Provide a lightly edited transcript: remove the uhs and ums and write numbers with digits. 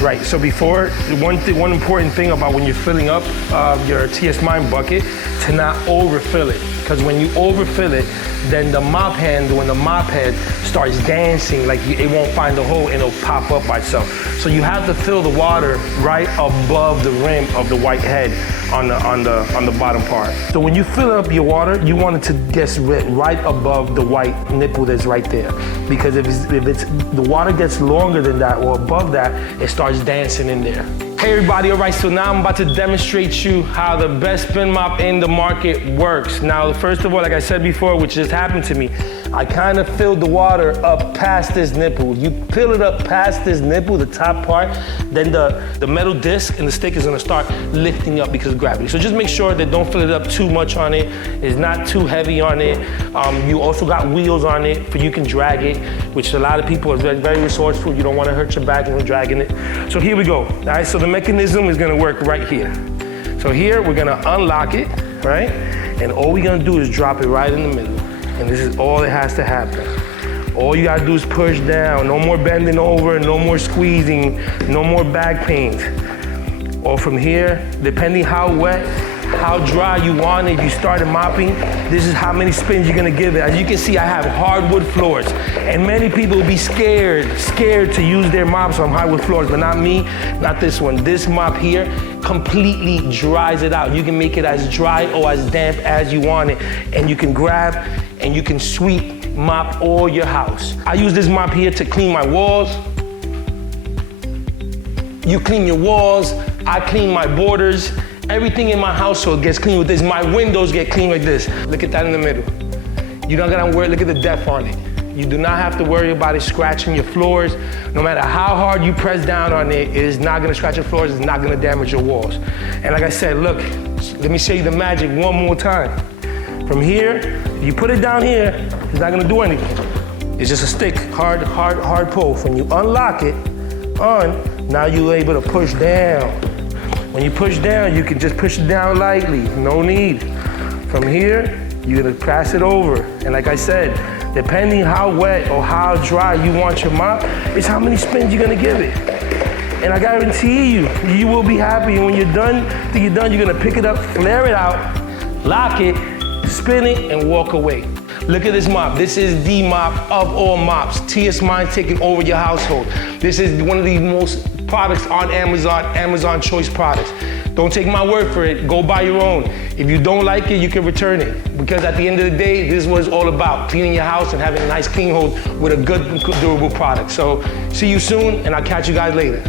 Right, so before, one important thing about when you're filling up your Tsmine bucket, to not overfill it. Because when you overfill it, then the mop handle and the mop head starts dancing, like it won't find the hole and it'll pop up by itself. So you have to fill the water right above the rim of the white head on the bottom part. So when you fill up your water, you want it to get right above the white nipple that's right there. Because if the water gets longer than that or above that, it starts dancing in there. Hey everybody, all right, so now I'm about to demonstrate you how the best spin mop in the market works. Now, first of all, like I said before, which just happened to me, I kind of filled the water up past this nipple. You fill it up past this nipple, the top part, then the metal disc and the stick is gonna start lifting up because of gravity. So just make sure that don't fill it up too much on it. It's not too heavy on it. You also got wheels on it for you can drag it, which a lot of people are very resourceful. You don't wanna hurt your back when dragging it. So here we go, all right? So the mechanism is gonna work right here. So here, we're gonna unlock it, right? And all we're gonna do is drop it right in the middle. And this is all that has to happen. All you gotta do is push down. No more bending over, no more squeezing, no more back pains. Or from here, depending how wet, how dry you want it, if you started mopping, this is how many spins you're gonna give it. As you can see, I have hardwood floors. And many people will be scared to use their mops on hardwood floors, but not me, not this one. This mop here completely dries it out. You can make it as dry or as damp as you want it. And you can grab and you can sweep, mop all your house. I use this mop here to clean my walls. You clean your walls, I clean my borders. Everything in my household gets clean with this. My windows get clean like this. Look at that in the middle. You're not gonna worry, look at the depth on it. You do not have to worry about it scratching your floors. No matter how hard you press down on it, it is not gonna scratch your floors, it's not gonna damage your walls. And like I said, look, let me show you the magic one more time. From here, you put it down here, it's not gonna do anything. It's just a stick, hard pull. When you unlock it now you're able to push down. When you push down, you can just push it down lightly, no need. From here, you're gonna pass it over. And like I said, depending how wet or how dry you want your mop, is how many spins you're gonna give it. And I guarantee you, you will be happy. And when you're done, you're gonna pick it up, flare it out, lock it, spin it, and walk away. Look at this mop. This is the mop of all mops. Tsmine taking over your household. This is one of the most products on Amazon Choice products. Don't take my word for it, go buy your own. If you don't like it, you can return it. Because at the end of the day, this is what it's all about, cleaning your house and having a nice clean home with a good, durable product. So see you soon, and I'll catch you guys later.